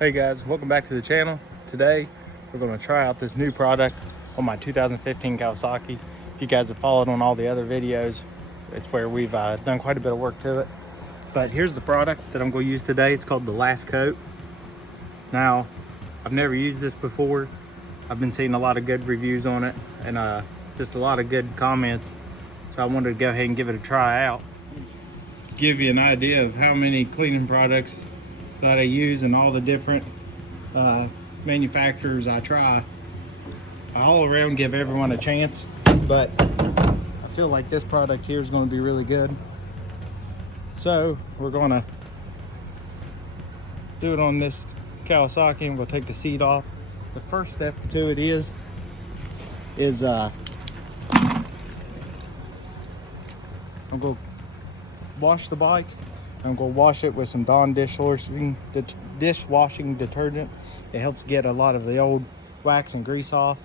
Hey guys, welcome back to the channel. Today we're going to try out this new product on my 2015 Kawasaki. If you guys have followed on all the other videos, it's where we've done quite a bit of work to it. But here's the product that I'm going to use today. It's called the Last Coat. Now, I've never used this before. I've been seeing a lot of good reviews on it and just a lot of good comments. So I wanted to go ahead and give it a try out. Give you an idea of how many cleaning products that I use and all the different manufacturers I try. I all around give everyone a chance, but I feel like this product here is going to be really good. So we're going to do it on this Kawasaki, and we'll take the seat off. The first step to it is I'm going to wash the bike. I'm going to wash it with some Dawn dishwashing detergent. It helps get a lot of the old wax and grease off.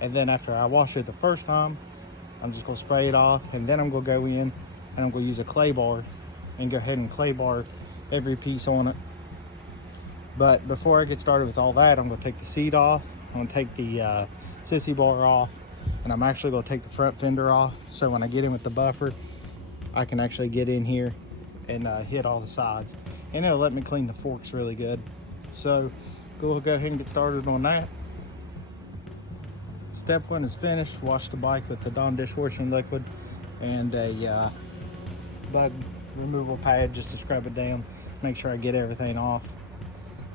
And then after I wash it the first time, I'm just going to spray it off. And then I'm going to go in and I'm going to use a Claybar and go ahead and Claybar every piece on it. But before I get started with all that, I'm going to take the seat off. I'm going to take the sissy bar off. And I'm actually going to take the front fender off. So when I get in with the buffer, I can actually get in here and hit all the sides, and it'll let me clean the forks really good. So we'll go ahead and get started on that. Step one is finished. Wash the bike with the Dawn dishwashing liquid and a bug removal pad just to scrub it down, make sure I get everything off.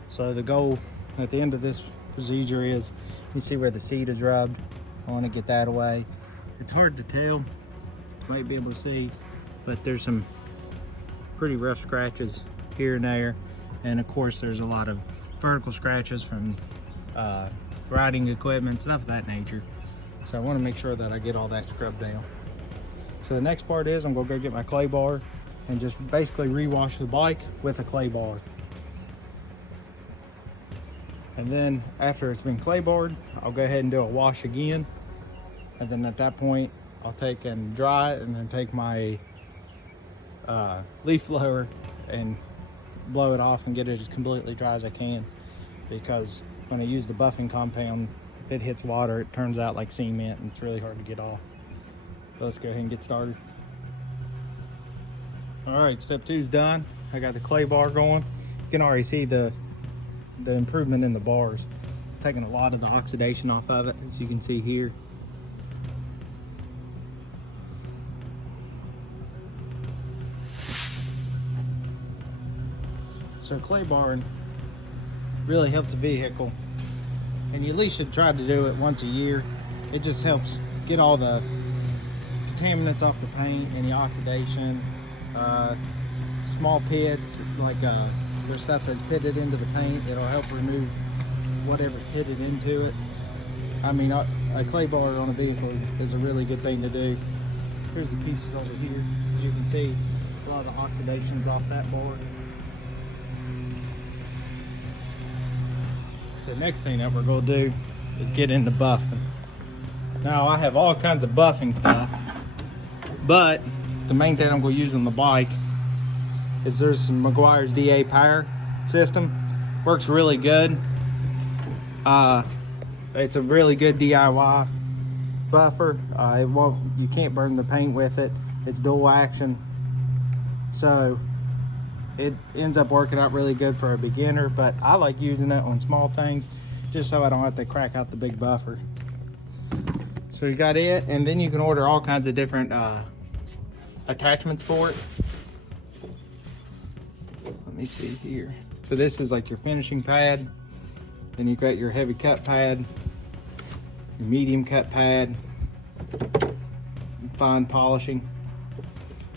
So the goal at the end of this procedure is, you see where the seat is rubbed. I want to get that away. It's hard to tell, you might be able to see, but there's some pretty rough scratches here and there, and of course there's a lot of vertical scratches from riding equipment, stuff of that nature. So I want to make sure that I get all that scrubbed down. So the next part is I'm going to go get my Claybar and just basically rewash the bike with a Claybar. And then after it's been Claybarred, I'll go ahead and do a wash again, and then at that point I'll take and dry it, and then take my leaf blower and blow it off and get it as completely dry as I can, because when I use the buffing compound, if it hits water, it turns out like cement and it's really hard to get off. So let's go ahead and get started. All right, step two is done. I got the Claybar going. You can already see the improvement in the bars. It's taking a lot of the oxidation off of it, as you can see here. So Claybarring really helps the vehicle, and you at least should try to do it once a year. It just helps get all the contaminants off the paint and the oxidation, small pits, like there's stuff that's pitted into the paint. It'll help remove whatever's pitted into it. I mean, a Claybar on a vehicle is a really good thing to do. Here's the pieces over here. As you can see, a lot of the oxidation's off that board. The next thing that we're going to do is get into buffing. Now, I have all kinds of buffing stuff, but the main thing I'm going to use on the bike is there's some Meguiar's DA Power system. Works really good. It's a really good DIY buffer. You can't burn the paint with it. It's dual action, so it ends up working out really good for a beginner, but I like using it on small things just so I don't have to crack out the big buffer. So you got it, and then you can order all kinds of different attachments for it. Let me see here. So this is like your finishing pad. Then you've got your heavy cut pad, your medium cut pad, fine polishing.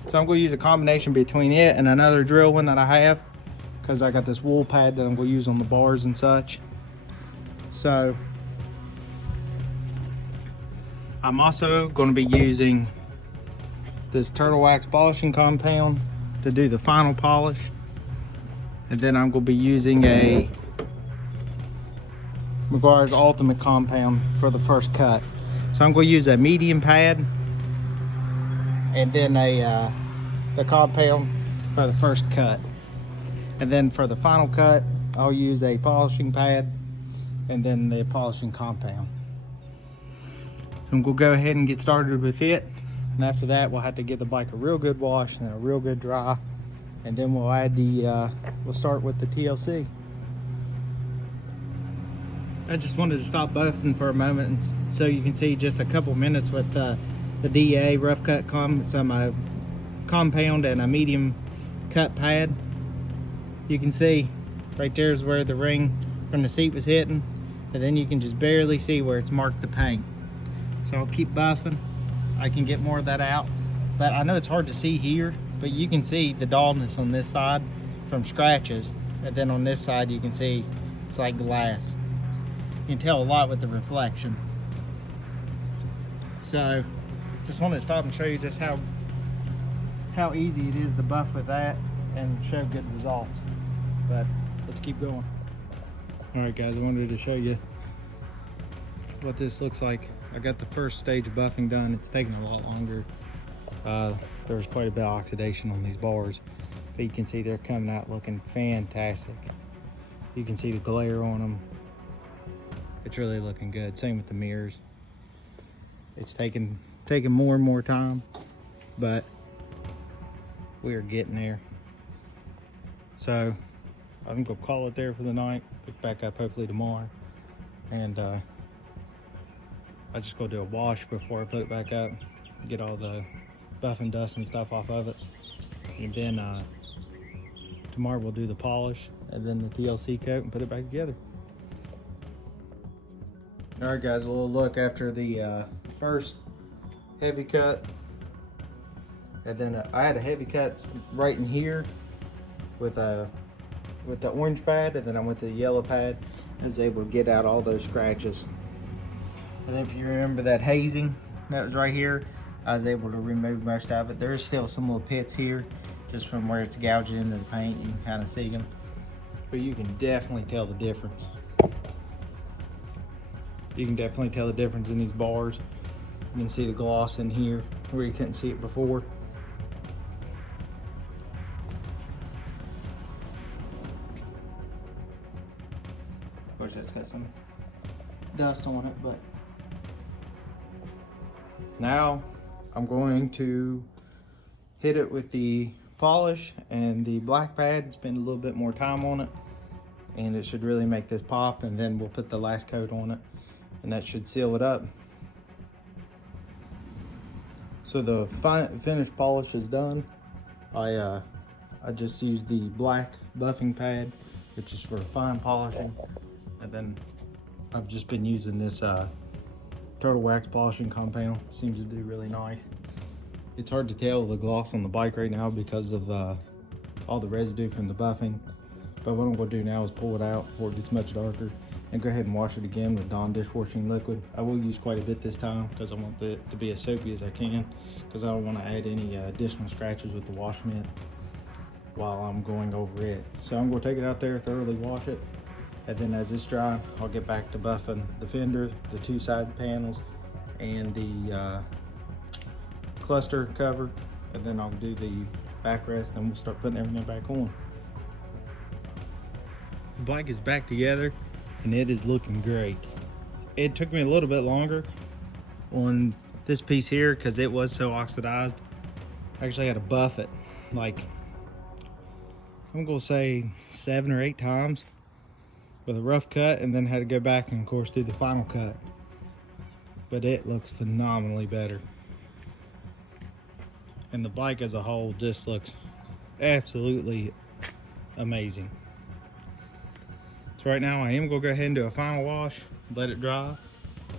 So I'm going to use a combination between it and another drill one that I have, because I got this wool pad that I'm going to use on the bars and such. So I'm also going to be using this turtle wax polishing compound to do the final polish. And then I'm going to be using a Meguiar's Ultimate compound for the first cut. So I'm going to use a medium pad and then the compound for the first cut. And then for the final cut, I'll use a polishing pad and then the polishing compound. And we'll go ahead and get started with it. And after that, we'll have to give the bike a real good wash and a real good dry. And then we'll add we'll start with the TLC. I just wanted to stop buffing for a moment so you can see just a couple minutes with the DA rough cut some compound and a medium cut pad. You can see right there is where the ring from the seat was hitting, and then you can just barely see where it's marked the paint. So I'll keep buffing. I can get more of that out, but I know it's hard to see here, but you can see the dullness on this side from scratches, and then on this side you can see it's like glass. You can tell a lot with the reflection. So just wanted to stop and show you just how easy it is to buff with that and show good results. But let's keep going. All right guys, I wanted to show you what this looks like. I got the first stage of buffing done. It's taking a lot longer. There was quite a bit of oxidation on these bars, but you can see they're coming out looking fantastic. You can see the glare on them. It's really looking good. Same with the mirrors. It's taking more and more time, but we are getting there. So I think we'll call it there for the night. Pick back up hopefully tomorrow, and I just go do a wash before I put it back up, get all the buff and dust and stuff off of it, and then tomorrow we'll do the polish and then the TLC coat and put it back together. All right guys, a little look after the first heavy cut, and then I had a heavy cut right in here with the orange pad, and then I went to the yellow pad. I was able to get out all those scratches. And then if you remember that hazing that was right here, I was able to remove most of it. There's still some little pits here, just from where it's gouged into the paint. You can kind of see them, but you can definitely tell the difference. You can definitely tell the difference in these bars. You can see the gloss in here where you couldn't see it before. Of course, that's got some dust on it, but now I'm going to hit it with the polish and the black pad, spend a little bit more time on it, and it should really make this pop, and then we'll put the last coat on it, and that should seal it up. So the finished polish is done. I just used the black buffing pad, which is for fine polishing, and then I've just been using this Turtle Wax polishing compound. Seems to do really nice. It's hard to tell the gloss on the bike right now because of all the residue from the buffing, but what I'm going to do now is pull it out before it gets much darker and go ahead and wash it again with Dawn dishwashing liquid. I will use quite a bit this time because I want it to be as soapy as I can, because I don't want to add any additional scratches with the wash mitt while I'm going over it. So I'm going to take it out there, thoroughly wash it, and then as it's dry, I'll get back to buffing the fender, the two side panels, and the cluster cover, and then I'll do the backrest, and we'll start putting everything back on. The bike is back together, and it is looking great. It took me a little bit longer on this piece here because it was so oxidized. I actually had to buff it like, I'm gonna say 7 or 8 times with a rough cut, and then had to go back and of course do the final cut. But it looks phenomenally better. And the bike as a whole just looks absolutely amazing. So right now I am gonna go ahead and do a final wash, let it dry.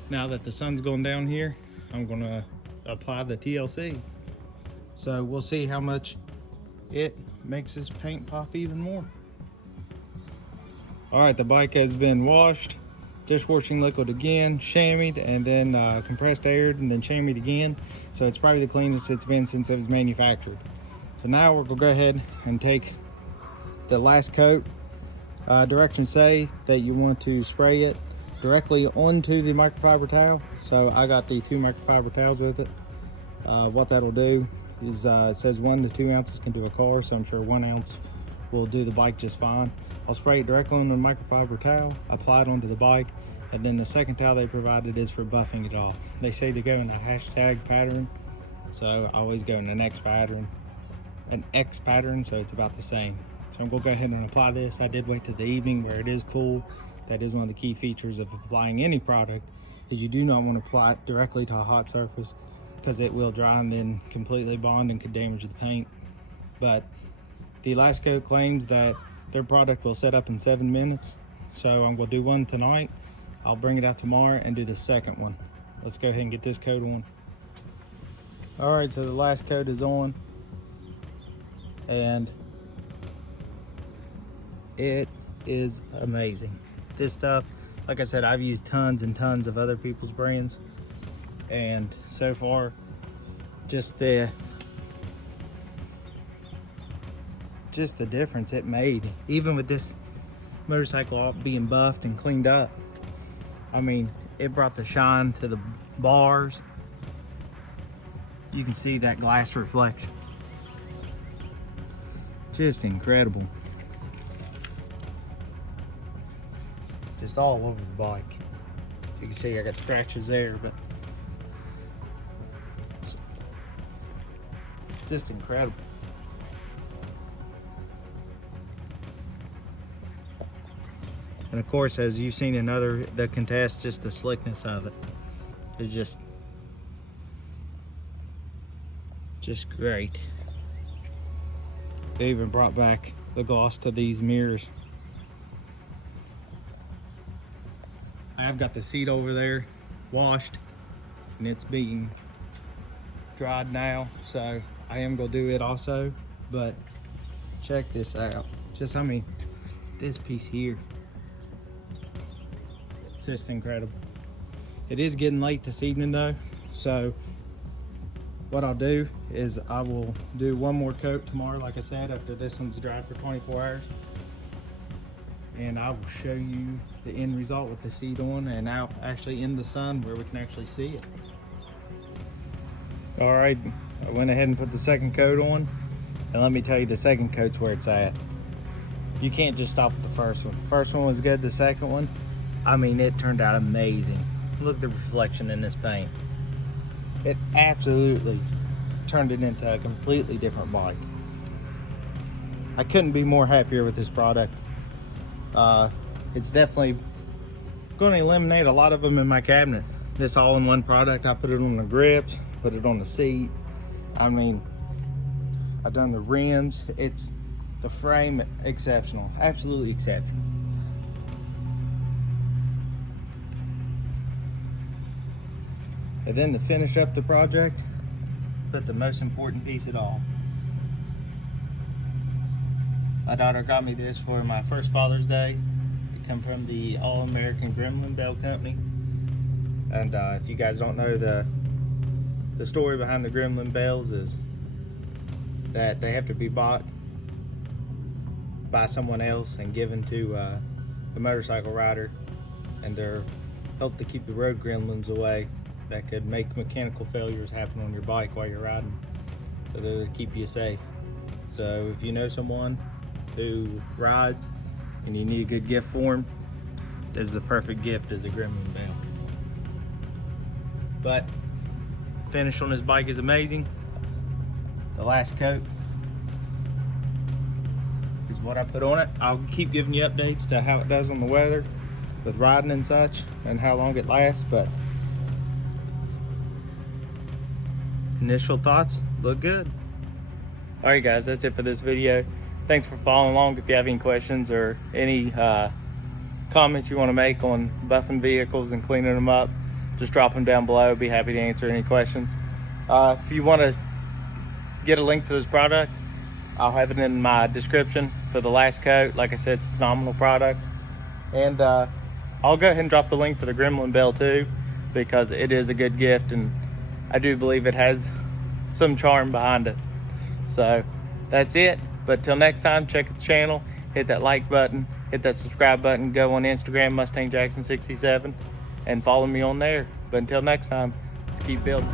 Now that the sun's going down here, I'm gonna apply the TLC. So we'll see how much it makes this paint pop even more. All right, the bike has been washed, dishwashing liquid again, chamoised, and then compressed aired, and then chamoised again. So it's probably the cleanest it's been since it was manufactured. So now we're gonna go ahead and take the last coat. Directions say that you want to spray it directly onto the microfiber towel. So I got the 2 microfiber towels with it. What that'll do is it says 1 to 2 ounces can do a car, so I'm sure 1 ounce will do the bike just fine. I'll spray it directly on the microfiber towel, apply it onto the bike, and then the second towel they provided is for buffing it off. They say to go in a hashtag pattern, so I always go in an X pattern, so it's about the same. So I'm gonna go ahead and apply this. I did wait till the evening where it is cool. That is one of the key features of applying any product, is you do not want to apply it directly to a hot surface, because it will dry and then completely bond and could damage the paint. But the Last Coat claims that their product will set up in 7 minutes. So I'm gonna do one tonight. I'll bring it out tomorrow and do the second one. Let's go ahead and get this coat on. All right, so the last coat is on, and it is amazing. This stuff, like I said, I've used tons and tons of other people's brands, and so far, just the difference it made, even with this motorcycle all being buffed and cleaned up. I mean, it brought the shine to the bars. You can see that glass reflection. Just incredible. Just all over the bike. You can see I got scratches there, but it's just incredible. And of course, as you've seen in the contests, just the slickness of it is just great. They even brought back the gloss to these mirrors. I've got the seat over there washed, and it's being dried now, so I am gonna do it also. But check this out. Just, I mean, this piece here, it's just incredible. It is getting late this evening though, so what I'll do is I will do one more coat tomorrow, like I said, after this one's dried for 24 hours. And I will show you the end result with the seat on and out actually in the sun where we can actually see it. All right, I went ahead and put the second coat on, and let me tell you, the second coat's where it's at. You can't just stop with the first one. The first one was good, the second one, I mean, it turned out amazing. Look at the reflection in this paint. It absolutely turned it into a completely different bike. I couldn't be more happier with this product. It's definitely going to eliminate a lot of them in my cabinet. This all-in-one product, I put it on the grips, put it on the seat. I mean, I've done the rims. It's the frame, exceptional, absolutely exceptional. And then to finish up the project, put the most important piece of all. My daughter got me this for my first Father's Day. It come from the All-American Gremlin bell company. And if you guys don't know, the story behind the Gremlin bells is that they have to be bought by someone else and given to a motorcycle rider, and they're helped to keep the road gremlins away that could make mechanical failures happen on your bike while you're riding, so they'll keep you safe. So if you know someone who rides and you need a good gift for them, this is the perfect gift as a Gremlin bell. But the finish on this bike is amazing. The last coat is what I put on it. I'll keep giving you updates to how it does on the weather with riding and such, and how long it lasts, but initial thoughts look good. All right guys, that's it for this video. Thanks for following along. If you have any questions or any comments you want to make on buffing vehicles and cleaning them up, just drop them down below. Be happy to answer any questions. If you want to get a link to this product, I'll have it in my description for the last coat. Like I said, it's a phenomenal product. And I'll go ahead and drop the link for the Gremlin bell too, because it is a good gift, and I do believe it has some charm behind it. So that's it. But till next time, check the channel, hit that like button, hit that subscribe button, go on Instagram, Mustang Jackson 67, and follow me on there. But until next time, let's keep building.